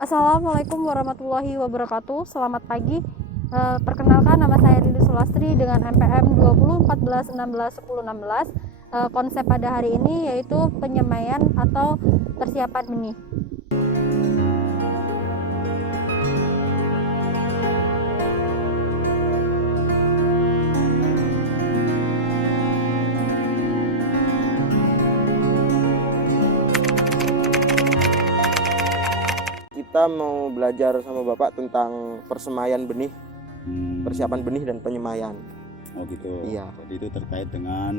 Assalamualaikum warahmatullahi wabarakatuh. Selamat pagi. Perkenalkan, nama saya Lili Sulastri dengan MPM 2014161016. Konsep pada hari ini yaitu penyemaian atau persiapan benih. Kita mau belajar sama Bapak tentang persemaian benih, persiapan benih dan penyemaian. Oh gitu. Iya. Jadi itu terkait dengan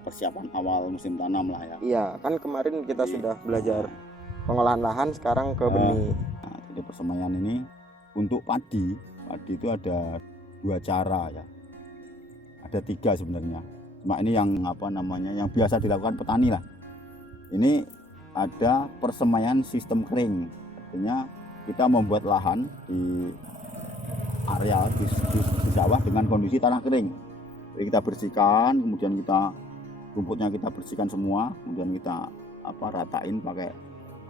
persiapan awal musim tanam lah ya. Iya, kan kemarin kita sudah belajar pengolahan lahan, sekarang ke benih. Nah, jadi persemaian ini untuk padi itu ada dua cara ya. Ada tiga sebenarnya. Cuma ini yang yang biasa dilakukan petani lah. Ini ada persemaian sistem kering, artinya kita membuat lahan di area di sawah dengan kondisi tanah kering. Jadi kita bersihkan, kemudian rumputnya kita bersihkan semua, kemudian kita ratain pakai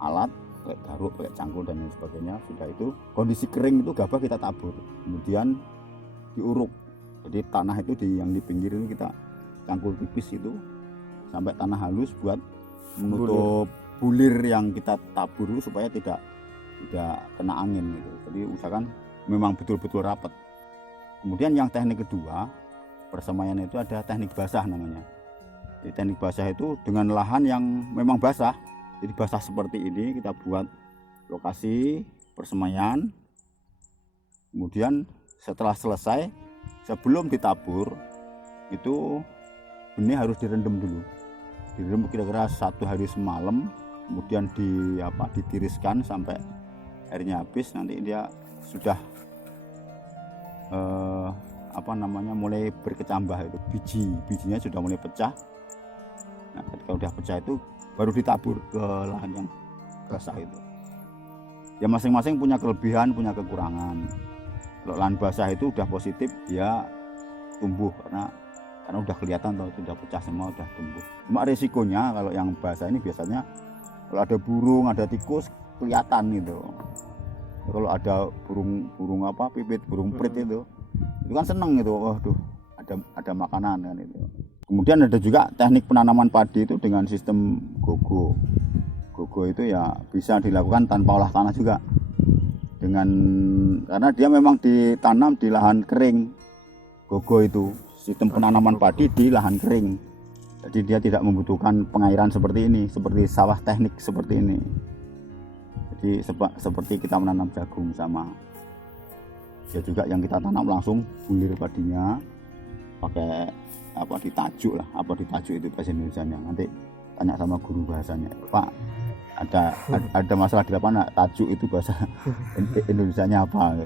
alat, pakai garuk, pakai cangkul dan lain sebagainya. Sudah itu kondisi kering itu gabah kita tabur, kemudian diuruk. Jadi tanah itu yang di pinggir ini kita cangkul tipis itu sampai tanah halus buat menutup bulir yang kita tabur supaya tidak kena angin gitu. Jadi usahakan memang betul-betul rapat. Kemudian yang teknik kedua, persemaian itu ada teknik basah namanya. Jadi teknik basah itu dengan lahan yang memang basah. Jadi basah seperti ini kita buat lokasi persemaian. Kemudian setelah selesai, sebelum ditabur itu benih harus direndam dulu. Direndam kira-kira 1 hari semalam. Kemudian ditiriskan sampai airnya habis, nanti dia sudah mulai berkecambah itu, bijinya sudah mulai pecah. Nah, ketika sudah pecah itu baru ditabur ke lahan yang basah itu. Ya masing-masing punya kelebihan, punya kekurangan. Kalau lahan basah itu udah positif, dia tumbuh karena udah kelihatan tuh sudah pecah semua, udah tumbuh. Cuma resikonya kalau yang basah ini biasanya kalau ada burung, ada tikus kelihatan gitu. Kalau ada burung pipit, burung prit itu kan seneng gitu. Waduh, ada makanan kan itu. Kemudian ada juga teknik penanaman padi itu dengan sistem gogo. Gogo itu ya bisa dilakukan tanpa olah tanah juga. Karena dia memang ditanam di lahan kering. Gogo itu sistem penanaman padi di lahan kering. Jadi dia tidak membutuhkan pengairan seperti ini, seperti sawah teknik seperti ini. Jadi seperti kita menanam jagung sama. Ya juga yang kita tanam langsung bulir padinya pakai ditajuk lah, ditajuk itu bahasa Indonesianya. Nanti tanya sama guru bahasanya. Pak, ada masalah di lapangan, tajuk itu bahasa Indonesianya apa?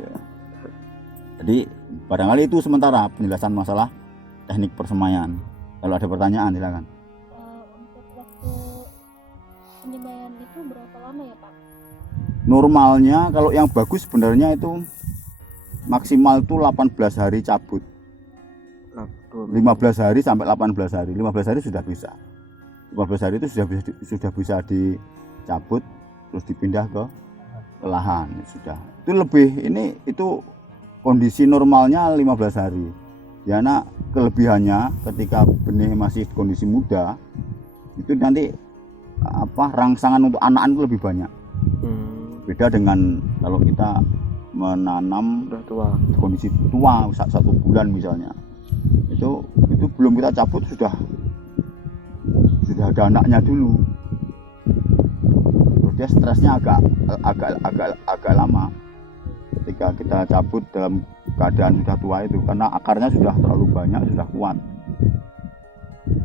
Jadi barangkali itu sementara penjelasan masalah teknik persemaian. Kalau ada pertanyaan silakan. Untuk waktu penyemaian itu berapa lama ya Pak? Normalnya kalau yang bagus sebenarnya itu maksimal itu 18 hari cabut. 15 hari sampai 18 hari. 15 hari sudah bisa. 15 hari itu sudah bisa dicabut terus dipindah ke lahan sudah. Itu kondisi normalnya 15 hari. Ya, kelebihannya ketika benih masih kondisi muda itu nanti rangsangan untuk anakan itu lebih banyak. Beda dengan kalau kita menanam kondisi tua 1 bulan misalnya. Itu belum kita cabut sudah ada anaknya dulu. Terus dia stresnya agak lama. Ketika kita cabut dalam keadaan sudah tua itu, karena akarnya sudah terlalu banyak, sudah kuat.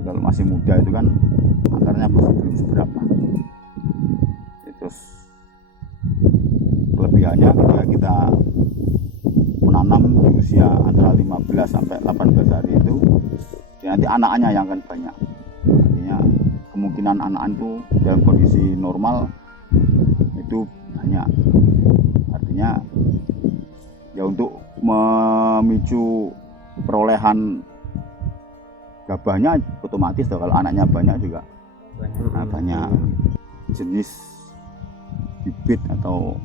Kalau masih muda itu kan akarnya masih belum seberapa. Terus kelebihannya ketika kita menanam di usia antara 15 sampai 18 hari itu, nanti anakannya yang akan banyak. Artinya kemungkinan anakan itu dalam kondisi normal itu banyak. Artinya ya untuk memicu perolehan gabahnya otomatis kalau anaknya banyak juga banyak jenis bibit atau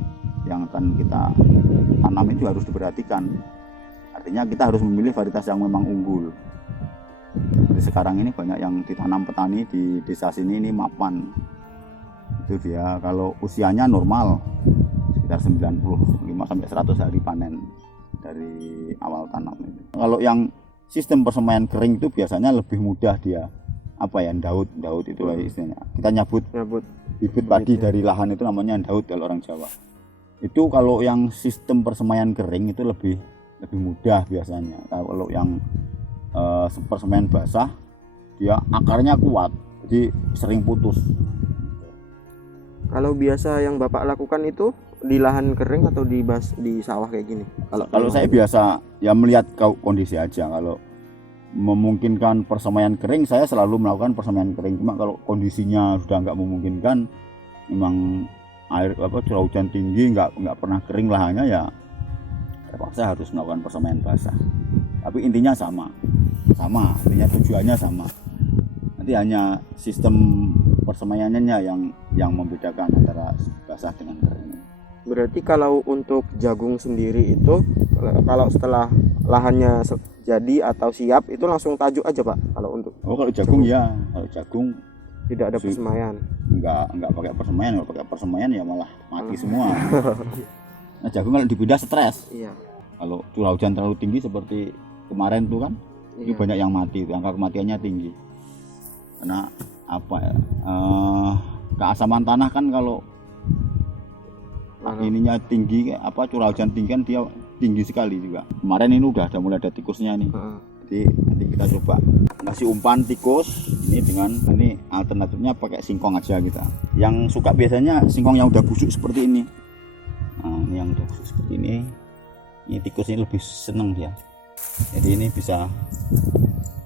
yang akan kita tanam itu harus diperhatikan. Artinya kita harus memilih varietas yang memang unggul. Seperti sekarang ini banyak yang ditanam petani di desa sini, ini mapan. Itu dia kalau usianya normal sekitar 95-100 hari panen dari awal tanam itu. Kalau yang sistem persemaian kering itu biasanya lebih mudah dia daud itu lah istilahnya. Kita nyabut bibit padi dari lahan itu namanya daud kalau orang Jawa. Itu kalau yang sistem persemaian kering itu lebih mudah biasanya. Kalau yang persemaian basah dia akarnya kuat, jadi sering putus. Kalau biasa yang Bapak lakukan itu di lahan kering atau di sawah kayak gini? Kalau saya biasa ya melihat kondisi aja. Kalau memungkinkan persemaian kering, saya selalu melakukan persemaian kering. Cuma kalau kondisinya sudah nggak memungkinkan, memang air curah hujan tinggi, nggak pernah kering lahannya, ya terpaksa harus melakukan persemaian basah. Tapi intinya sama, artinya tujuannya sama. Nanti hanya sistem persemaiannya yang membedakan antara basah dengan kering. Berarti kalau untuk jagung sendiri itu, kalau setelah lahannya jadi atau siap itu langsung tajuk aja Pak. Kalau jagung ya, kalau jagung tidak ada persemaian. Enggak pakai persemaian. Kalau pakai persemaian ya malah mati semua. Nah, jagung kalau dipindah stres. Iya. Kalau curah hujan terlalu tinggi seperti kemarin tuh kan, itu Iya. banyak yang mati, angka kematiannya tinggi. Karena keasaman tanah kan kalau ininya tinggi, curah hujan tinggi kan dia tinggi sekali juga. Kemarin ini udah mulai ada tikusnya nih. Jadi nanti kita coba kasih umpan tikus ini alternatifnya pakai singkong aja kita. Yang suka biasanya singkong yang udah busuk seperti ini. Nah, ini yang udah busuk seperti ini. Ini tikus ini lebih seneng dia. Jadi ini bisa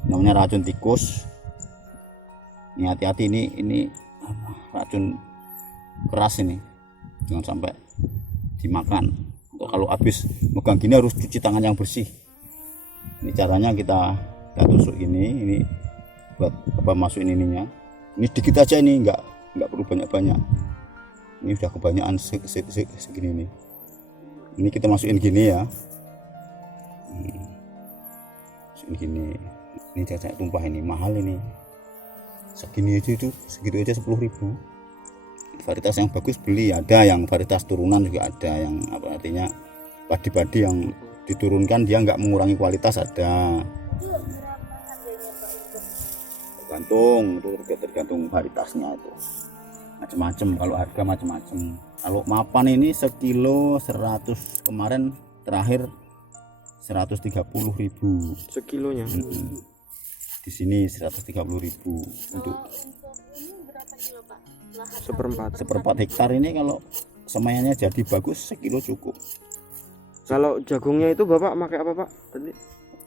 namanya racun tikus. Ini hati-hati, ini racun keras ini. Jangan sampai dimakan. Kalau habis megang gini harus cuci tangan yang bersih. Ini caranya kita tusuk ini buat masukin ininya. Ini dikit aja, ini nggak perlu banyak-banyak. Ini udah kebanyakan segini nih. Ini kita masukin gini ya. Masukin gini. Ini cacat tumpah, ini mahal ini. Segini aja segitu aja 10.000. Varietas yang bagus beli, ada yang varietas turunan juga ada, yang artinya padi-padi yang diturunkan dia nggak mengurangi kualitas ada. Tergantung varietasnya itu. Macam-macam, kalau harga macam-macam. Kalau mapan ini sekilo 100, kemarin terakhir 130.000 sekilonya. Di sini 130.000 untuk seperempat hektar ini. Kalau semaiannya jadi bagus sekilo cukup. Kalau jagungnya itu Bapak pakai apa Pak tadi?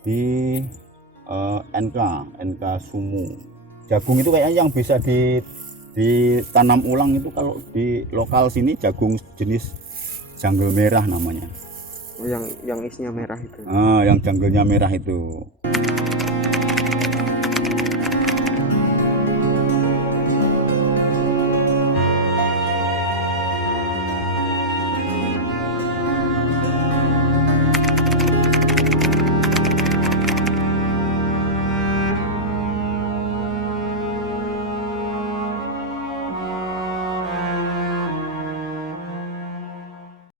Di NK Sumu. Jagung itu kayaknya yang bisa ditanam ulang itu kalau di lokal sini jagung jenis jungle merah namanya. Oh, yang isinya merah itu. Yang jungle-nya merah itu.